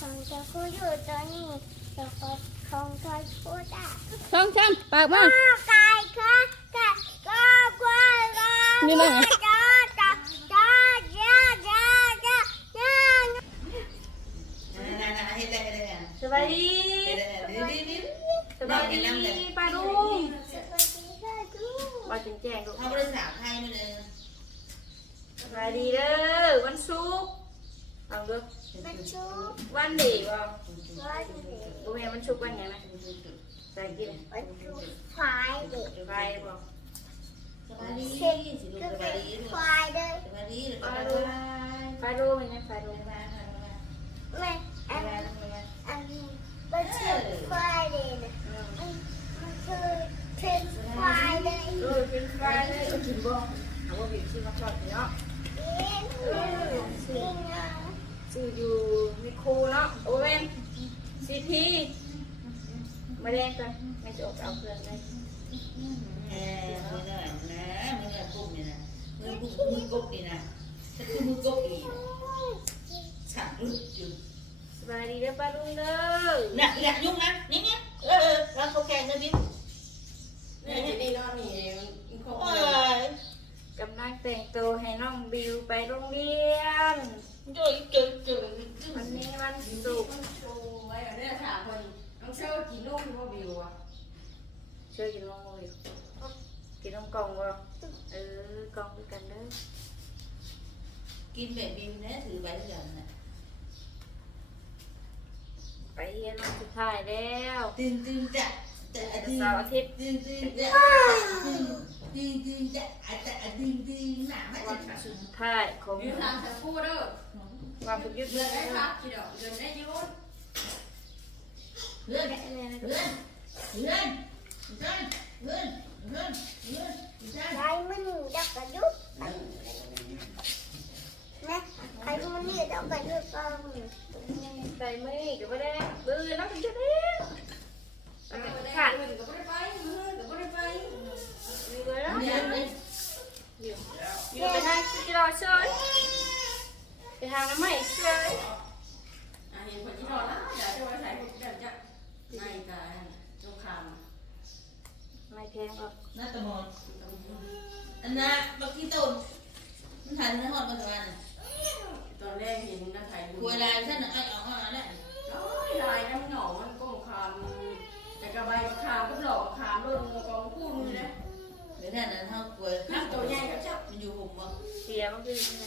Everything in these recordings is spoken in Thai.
ของจะพูดอยู่ตัวนี้จะขอของจะพูดอะช่องช้ำปากมาข้าวไก่ข้าวไก่ข้าวกล้วยข้าวนี่นั่นไงจ้าจ้าจ้าจ้าจ้าจ้าจ้าน่าน่าเฮ็ดได้เฮ็ดได้สบายดีเฮ็ดได้ดีดีดีสบายดีปลาดุงสวัสดีค่ะลูกว่าจริงแจ้งดูเขาบริษัทไทยมาเลยสบายดีเด้อวันศุกร์ cơ วันชุกวันดีบ่วันดีบ่แม่นวันชุกวันหยังนะใส่กินวันชุกควายดีควายบ่สวัสดีสิลูกสวัสดีควายเด้อสวัสดีลูกควายฟาโร่เป็นไงฟาโร่มาแม่อันอันวันชุกควายดีนะมันคือเพนควายเลยเออเพนควายเลยกินบ่เอาบ่บีบชิมมาชอบเนาะกินกิน ซื้ออยู่มิโครเนาะโอเว่นซีพีมาแดงกันไม่จะออกเอาเครื่องเลยเออมือหน่อยนะมือหน่อยกุ๊บนี่นะมือกุ๊บมือกุ๊บนี่นะถ้าคือมือกุ๊บอีกฉันรู้อยู่สบายดีเด้อป้าลุงเด้อน่ะอยากยุ่งนะนี่นี่เออแล้วเขาแกงนะบิ๊กนี่นี่นี่นอนนี่มันคงเออกำลังแต่งตัวให้น้องบิวไปโรงเรียนจุ๊ยจุ๊ย chơi gì luôn rồi chị không còn rồi ừ con với cần đó kim mẹ biêu nè thứ bảy lần nè ไปเฮียนวันสุดท้ายแล้วตื่นตื่นจ้ะจ้ะตื่นเสาร์อาทิตย์ตื่นตื่นจ้ะตื่นตื่นตื่นจ้ะจ้ะตื่นตื่นหนาไม่วันสุดท้ายของยืนหลังจะพูดเด้อความฝึกยืดเดือนได้ครับกี่ดอกเดือนได้ยุ่นเดือนเดือนเดือน เลื่อนเลื่อนเลื่อนเลื่อนเลื่อนยายมันจะกระยุกนะใครมันนี่จะกระยุกก็ใส่มือเดี๋ยวไม่ได้เออน้ำเป็นจะได้ขาขาดดมือก็ไม่ได้ไปมือก็ไม่ได้ไปมีเลยแล้วเลื่อนเลยอยู่อยู่ไปทางที่รอเชยไปทางน้ำใหม่เชยอะเห็นคนที่นอนแล้วเดี๋ยวจะไว้ใส่ผมจะจะในการจงคำ ไม่แพงหรอกน่าตะมอนอันน่ะบักที่ต้นมันถ่ายในห้องมันทำไมตอนแรกเห็นนะไทยคุยลายฉันน่ะไอ้เอาเอาแล้วน้อยลายน้ำหนองมันก้มคำแต่กระใบมะขามก็หลอกมะขามลงกองพูดเลยนะเดี๋ยวท่านนั้นเท่าคุยข้าตัวใหญ่ก็จับมันอยู่ห่มบ่เสียมันคือยังไง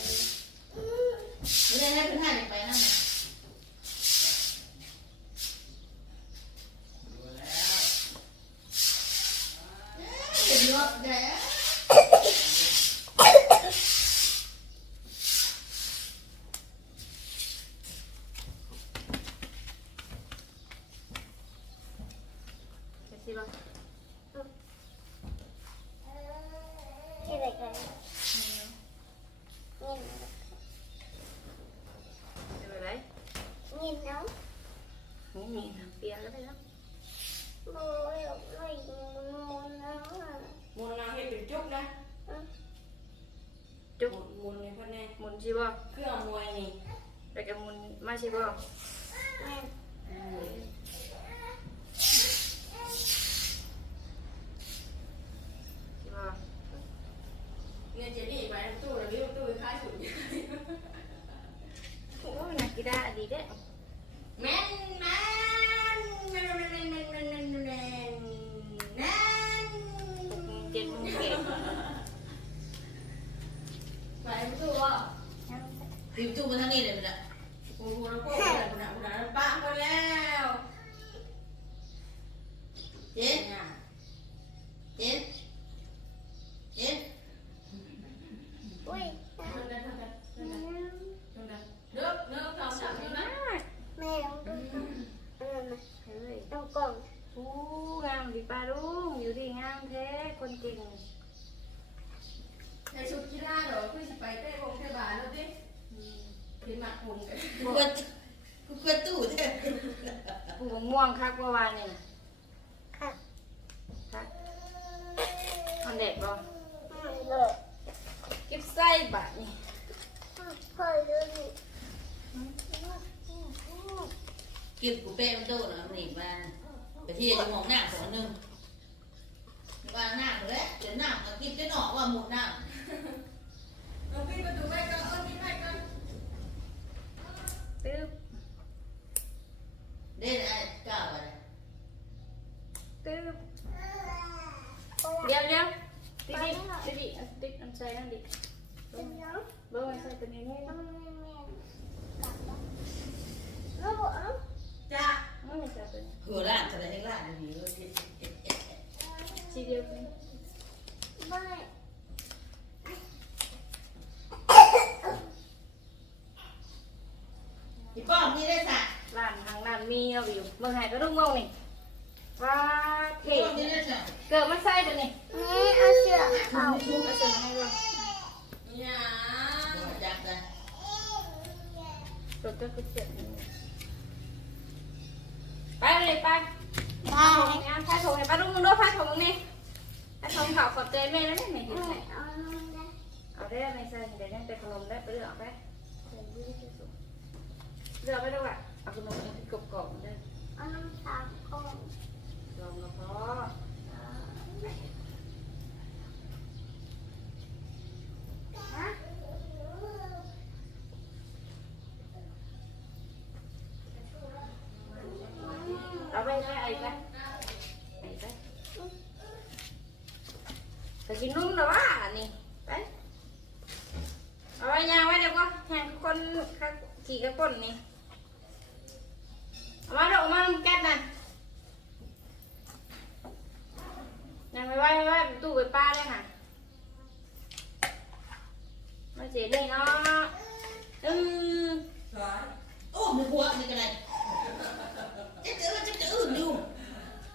ไม่ได้ให้เพื่อนท่านไปนั่น đấy. Mẹ mẹ tìm chung với thằng này mình ạ. Cô cô nó cô là mình đã cũng đã bạn con leo. Chết. Chết. Chết. Ui. งามดีป้าลุงอยู่ดีงามแท้คนเก่งในชุดกีฬาเหรอคือสิไปเตะวงเตะบาสแล้วดิอืมเป็นหมักหุ่นกันกูกดกูกดตู้เด้อปลูกมะม่วงคักเมื่อวานนี่นะค่ะคักมันเด็ดบ่มันเลยเก็บไส้บะนี่พ่อดูนี่กินกูเป้มันโดนอะมันหนีมา ไปที่จะมองหน้าสองหนึ่งว่าหน้าเลยเดี๋ยวหน้าก็กินจะหนอกว่าหมุนหน้าเราปิดประตูไว้ก่อนเออปิดไว้ก่อนตึ๊บเด่นไอ้ก้าวอะไรตึ๊บเดี๋ยวเดี๋ยวติดติดติดเอาติดน้ำใส่นั่นดิเบิ้งเบิ้งไว้ใส่ตัวนี้ให้แล้วบอกเอาจ้า ไม่ใส่ตัวนี้คือล่างอะไรให้ล่างดีเลยทีเดียวกันไม่พี่ป้อมนี่ได้สักร้านทางร้านมีเอาอยู่เมืองไทยก็รุ่งเมืองนี่ว้าเท่ป้อมนี่ได้สักเกิดมันใส่ตัวนี้แม่เอาเสื้อเอาเอาเสื้อให้ด้วยอย่าจักกันตัวก็คือเสื้อนี่ไปเลยไป ได้ งานพาชมให้ป้ารุ่งมึงด้วยพาชมมึงนี่พาชมข่าวขอบใจ แม่แล้วนี่ไม่เห็นไหนเอาได้เอาได้ไม่ใส่เดี๋ยวนั่นไปขนมได้ไปเลือกไปเลือกไปด้วยอะเอาขนมที่กรอบๆได้เอาน้ำตาลก่อนลองก็พอเอาไปไปไอ้ไป กินนุ่มหรอวะนี่ไปเอาไว้ยางไว้เดี๋ยวก็แทงคนขี่กระก้นนี่เอามาดอกมาแก๊สนั่นยังไม่ไหวไม่ไหวตู้ไปป้าได้ค่ะมาเสียนี่เนาะอืมสวยโอ้มือหัวนี่กันเลยจะเจอจะเจออื่นอยู่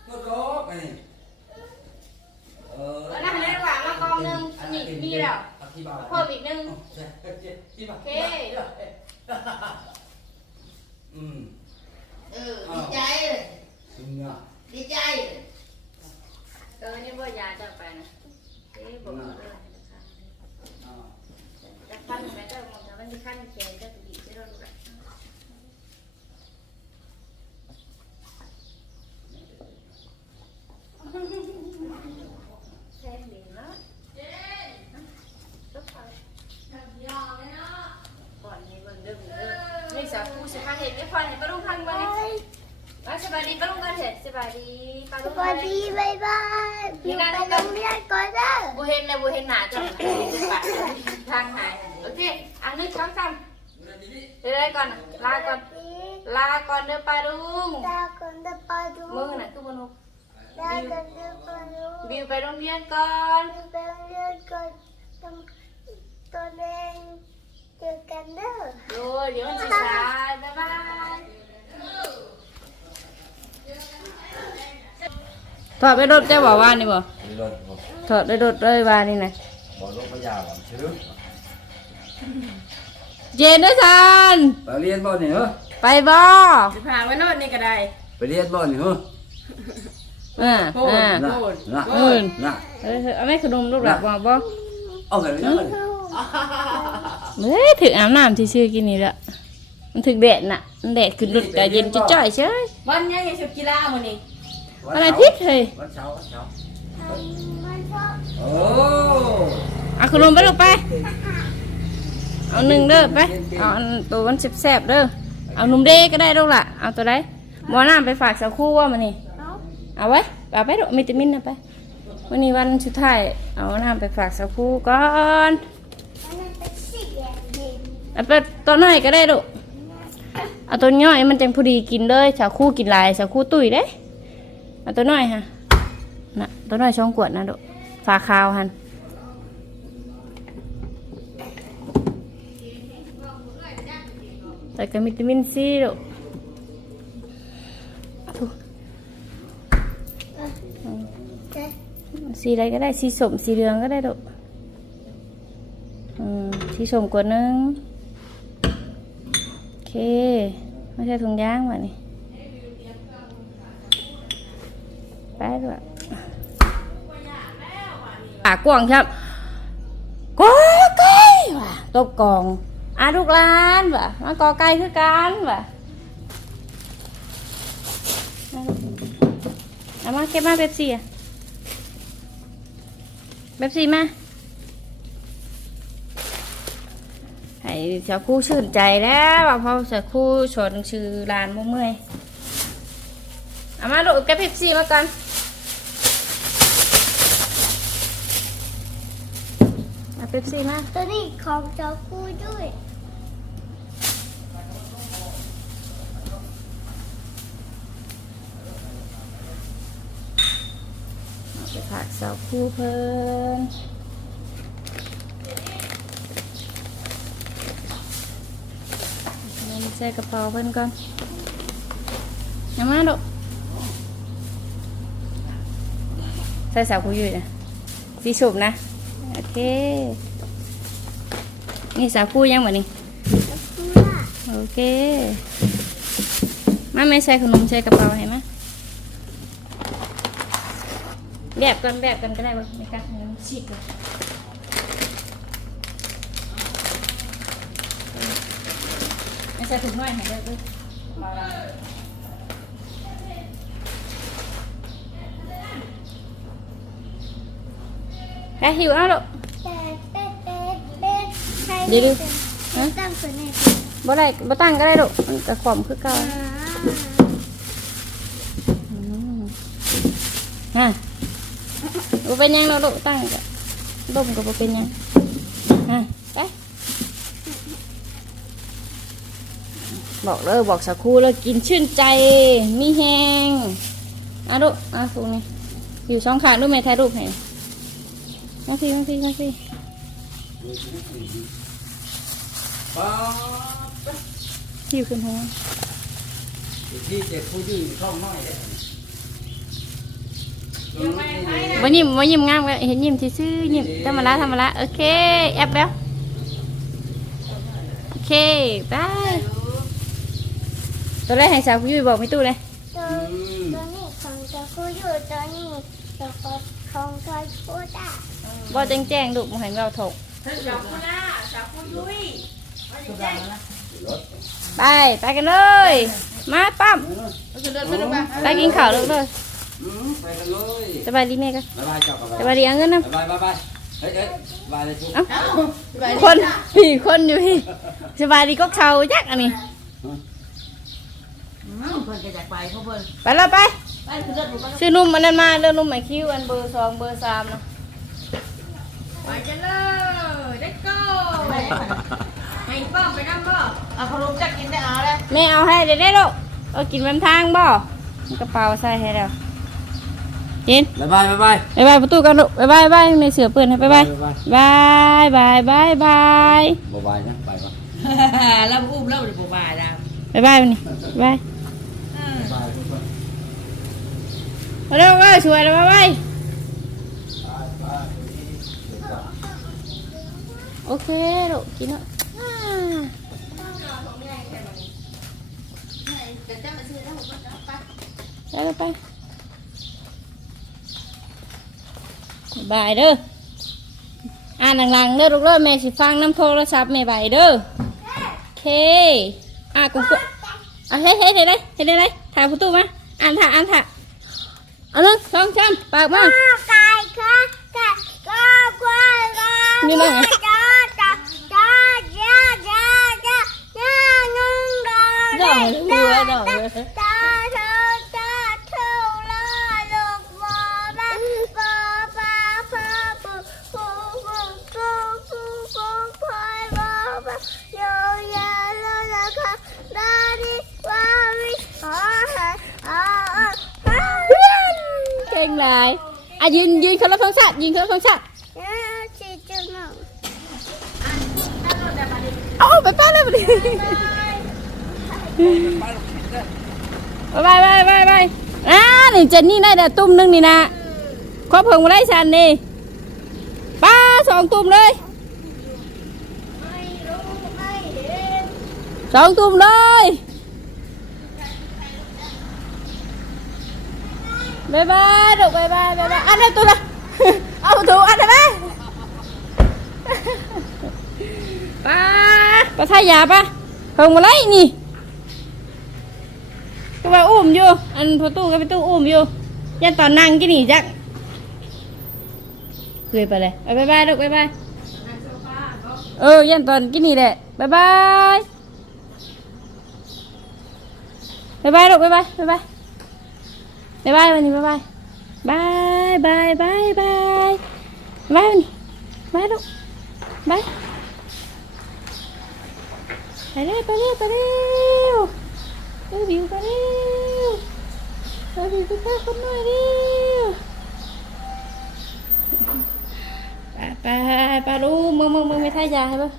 ก็ก็ไอ้เออ หนึงนี่มีแล้วอธิบายเพิ่มอีกหนึงใช่ที่มาโอเคอืมเออดีใจเลยจริงอะดีใจเลยเออนี่บ่ยาจะไปนะเอ๊ะบอกเลยอ่าจะขั้นไหมก็มองจะมันมีขั้นเขียนก็ดีที่เราดูแลแซ่บดีเนาะ เจ๊ ลูกค้า ทำยาวเลยเนาะ ก่อนนี้เบิ่งเด้อเด้อนี่สาวผู้สิพาเห็ดไม่พอเห็ดปลาลุงพังบ่นี่ว่าส บายดีปลาลุงกันเห็ดสบายดีปลาสลุงวัสดีบายบายอยู่ไปโรงเรียนก่อนเด้อบ่เห็นเลยบ่เห็นหน้าจ้ะทางหายโอเคอันนี้ช้อนซ้ำเดี๋ยวได้ก่อนลาก่อนลาก่อนเด้อปลาลุงตาคนเด้อปลาดูมือน่ะคือบ่นุกตาคนเด้อปลาดูบิวไปโรงเรียนก่อนอยู่ไปโรงเรียนก่อนต้องตัวเองเจอกันเด้อโดยเดี๋ยวมันสิสายบ๊ายบาย ถอดไปรถได้บ่ว่านี่บ่มีรถบอกถอดได้รถเลยว่านี่นะบอกรถพยาหวังชื่อเจนด้วยซันไปเรียนบ่นี่เหรอไปบ่จะพาไว้โน่นนี่ก็ได้ไปเรียนบ่นี่เหรออ่าโอ้อ่าน่ะน่ะหมื่นน่ะเออเอาไม่ขนมลูกหลับบ่บ่เอาไปเรียนบ่นี่เฮ้ยถึงอาบน้ำที่ชื่อๆกินนี่ละ มันถึงแดดน่ะมันแดดขึ้นรถก็เย็นจะจ่อยเฉยวันนี้ยังชุดกีฬามื้อนี้อะไรทิศเฮ้ยวันเสาร์วันเสาร์มันชอบโอ้เอาขนมไปลูกไป เอาหนึ่งเด้อไป เอาอันตัวมันแซ่บๆเด้อ เอานุ่มเด้ก็ได้ลูกล่ะ เอาตัวใดหมอน้ำไปฝากสาวคู่ว่ามันนี่เนาะเอาไว้เอาไปดูวิตามินนะไป วันนี้วันสุดท้าย เอาน้ำไปฝากสาวคู่ก่อนมันเป็นสีแดงเด่นเอาไปตัวน้อยก็ได้ดู เอาตัวน้อยมันจังพอดีกินเลยสาวคู่กินหลายสาวคู่ตุ้ยเด้เอาตัวน้อยฮะน่ะตัวน้อยช่องกวดนะดูฝาขาวหันแต่ก็วิตามินซีดูสีอะไรก็ได้สีสมสีเหลืองก็ได้ดูสีสมกว่านึง ไม่ใช่ถุงยางว่ะนี่แปด้วยปากกว้างครับกอไก่ว่ะตบกองอาลูกล้านว่ะมาก็ไก่คือกันว่ะเอามาเก็บมาเบบซี่อะเบบซี่มา ให้เจ้าครู่ชื่นใจแล้วว่าเพราะเจ้าครู่สอนหนังสือลานบ่เมื่อยเอามาลูกเก็บเบบซี่มาก่อนเอาเบบซี่มาตัวนี้ของเจ้าคู่ด้วยเอาไปผักเสาคู่เพิ่นเอามา ใส่กระเป๋าเพิ่นก่อนเอามาลูกใส่สาวคู่อยู่นะสีสุบนะ โอเค นี่สาวคู่ยังเจ้าคู่ล่โอเค มาไม่ใส่ขนมใส่กระเป๋าให้มาแบบกันแบบกันก็ได้เว้ยไม่กัดให้มันฉีกเลยไม่ ใส่ถุงน้อยให้ด้วยด้วยแค่หิวเอาลูกแต่แต่แต่แต่ใครเดี๋ยวดูฮะตั้งตัวนี้บ่ได้บ่ตั้งก็ได้ลูกมันกระขวมคือเก่าอ่าอืมฮะบ่เป็นหยังเนาะลูกตั้งก็ดมก็บ่เป็นหยังฮะไป บอกเลยบอกสักครู่เลยกินชื่นใจมีแฮงเอาลูกเอาสูงนี่อยู่สองข้างดูแม่ถ่ายรูปให้มาสิมาสิมาสิป้าอยู่ขึ้นหัวที่เจ็บผู้ยืนช่องน้อยเด้บ่ยิ้มบ่ยิ้มงามก็เห็นยิ้มซื่อๆยิ้มธรรมดาธรรมดาโอเคแอปแล้วโอเคบาย ตัวแรกให้สาวคุยบอกไม่ตู้เลยตัวตัวนี้ของเจ้าคู่อยู่ตัวนี้ตัวของเจ้าคู่จ้ะบ่แจ้งแจ้งๆลูกบ่ให้เราถกสาวคุณล่าสาวคุณยุ้ยมาดิแจ้งไปไปกันเลย มาปั๊มก็คือเดินไปดูไปไปกินข้าวลูกเลยอืมไปกันเลยสบายดีแม่กันบ๊ายบายเจ้ากับสบายดีเอาเงินนำบ๊ายบายบ๊ายบายเฮ้ยเฮ้ยบายเลยทุกเอ้าคนพี่คนอยู่พี่สบายดีก็เขาจักอันนี้ เพิ่นก็อยากไปเขาเพิ่นไปแล้วไป ไปคือเลือดอยู่บ้านชื่อนุ่มอันนั้นมาเรื่องนุ่มไอคิวอันเบอร์สองเบอร์สามนะไปกันเลยได้ก็ให้ป้อมไปนั่งบ่เอาขนมจักกินได้เอาเลยแม่เอาให้ได้ได้ลูกเอากินบนทางบ่กระเป๋าใส่ให้แล้วกินบ๊ายบายบ๊ายบายบายบายประตูกันลูกบายบายบายในเสือเปื้อนให้บายบายบายบายบายบายบ๊ายบายนะบายบายแล้วอุ้มแล้วเดี๋ยวบ่บายแล้วบายบายนี่บาย บายทุกคน มา เร็วว่าช่วยแล้วบายบายโอเคลูกกินเนาะอ่าแต่เจ้ามาซื้อแล้วผมก็จะไปไปไปบายเด้อ อ่านหลังๆเด้อลูกเด้อแม่สิฟังน้ำโทรศัพท์แม่ใบเด้อโอเค อะกุ้งกุ้งอะเฮ้ยเฮ้ยเฮ้ยเฮ้ยเฮ้ยเฮ้ยถ่ายประตูมา อ่านถ่าอ่านถ่าเอาหนึ่งสองสามปากมาข้าวไก่ค่ะไก่ก็กล้วยก็นี่มั้งไงจ้าจ้าจ้าจ้าจ้าจ้าจ้านุ่งดาดอกบัวดอก จ้าเธอจ้าเธอละลูกบัวบ้าบัวบ้าพ่อปุ๊ปุ๊ปุ๊ปุ๊ปุ๊ปุ๊พ่อบัวบ้าโยยาลาลาค่ะดาดิวาวิอ๋อฮะอ๋ออ๋อ เก่งหลายอะยืนยืนเคารพธงชาติยืนเคารพธงชาติ chị chưa ngủ เอาไปป้าเลยไปดิไปไปไปไปอ่านี่เจนนี่ได้แต่ตุ้มนึงนี่นะครอบเพิ่งมาได้ชันนี่ป้าสองตุ้มเลยสองตุ้มเลย บายบายลูกบายบายบายบายอันนี้ตัวละเอาถูกอันนี้ไหมป้าป้าทายาป้าเพิ่งมาไล่นี่ก็ว่าอุ้มอยู่ อันประตูก็ไปตู้อุ้มอยู่ยันตอนนั่งกินนี่จักเคยไปเลยเอาบายบายลูกบายบายนั่งโซฟาก็เออยันตอนกินนี่แหละบายบายบายบายลูกบายบายบายบาย บายบายวันนี้บายบายบายบายบายบายบายวันนี้บายลูกบายไปเร็วไปเร็วไปเร็วเร็วบิวไปเร็วเร็วบิวไปฆ่าคนหน่อยเร็วไปไปไปลูกมึงมึงมึงไม่ท่ายาให้ป่ะ